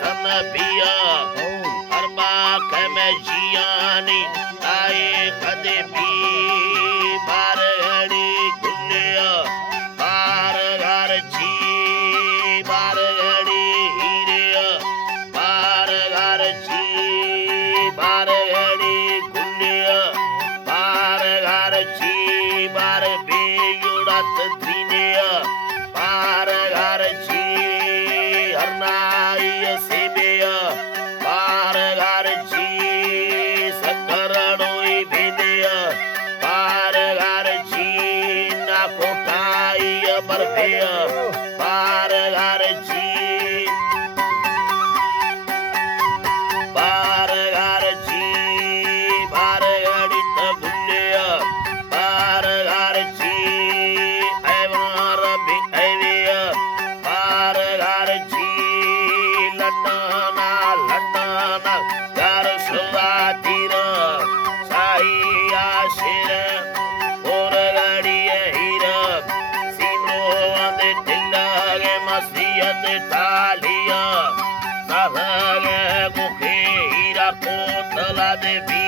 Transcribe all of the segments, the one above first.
सन पिया हर बाख में जियानी आए कदे भी बार घड़ी गुलिया बार घर जी बार घड़ी हीरे बार घर जी बार घड़ी गुलिया बार घर जी बार बेयुड़त दीनिया बार घर जी हरनाई सेबिया बार घर जी सकरणोई भेदिया बार घर जी ना कोटाई बरफिया बार घर जी बार घर जी बार घड़ी तगुलिया बार घर जी ऐवार भी ऐविया बार घर जी लन्नाना घर सुवा तीर शाही आशिर और गाड़ी हीरा सीनो दे टिल्लागे मसीहत ठालिया सागे मुखे हीरा कोतला दे भी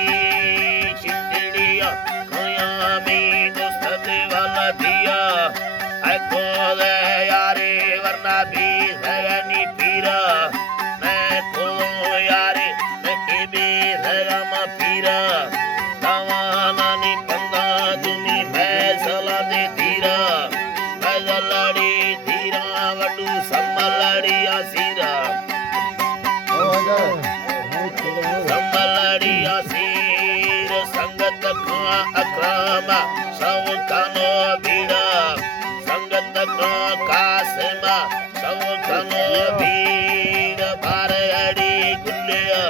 चिंदिया खया में दोस्त दे वाला दिया ऐ कोले यारे वरना भी सगनी पीरा मैं को यारे मैं के भी सगम पीरा दवाना नी पंदा दुनी फैसला दे धीरा फैसलड़ी धीरा वडू सम्मलड़ी आसीरा सम्मलड़ी आसीर संगत का अक्रमा सब कनो बीड़ा संगत का कासमा सब कनो बीड़ बार घड़ी गुलिया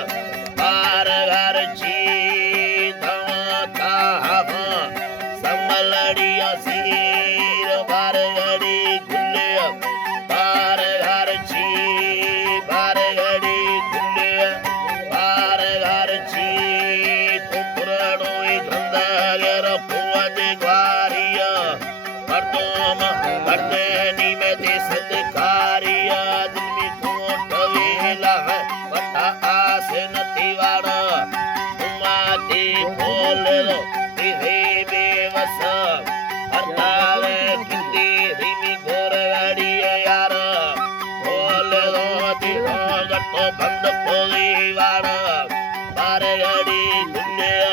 बार घर जी धमाका हवा सम्मलड़ी आसीर बार घड़ी गुलिया बार घर जी बार घड़ी गुलिया बार घर जी कुकुरणोई गंधागर पुवद ग्वारिया मर्दोम मर्दनी में दे सदकारिया दिल में कोट वेला है वटा आस नतीवाड़ा तुमाती बोल लो तिहे बेवस हरतावे किंदी रिमी गोर गाड़ी यार बोल लो तिहो गट्टो बंद पोली वाड़ा बार गाड़ी गुलिया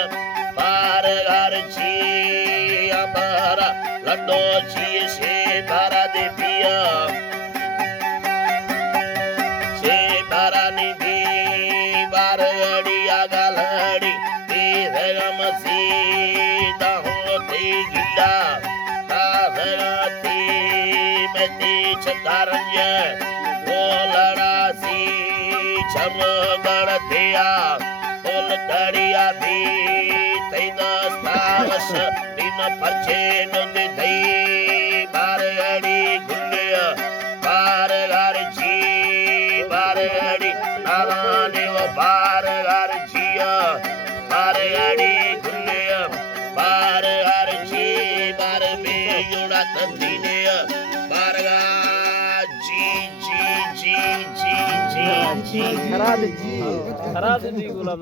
बार घर जी हमारा लड्डो जी से बारा दे पिया से बारा नी भी बार अड़िया गलड़ी गम सीधा होती गिला ताहती मती छतारंज वो लड़ा सी छम गड़तिया बोल कड़िया भी तैदास्तावश दिन परचे नंद दई बार अड़ी गुलिया बार घर जी बार अड़ी नालाने वो बार घर जिया बार अड़ी गुलिया बार घर जी बार बेयुड़ा तंदीनिया बार जी जी जी जी जी जी खराद जी गुलाब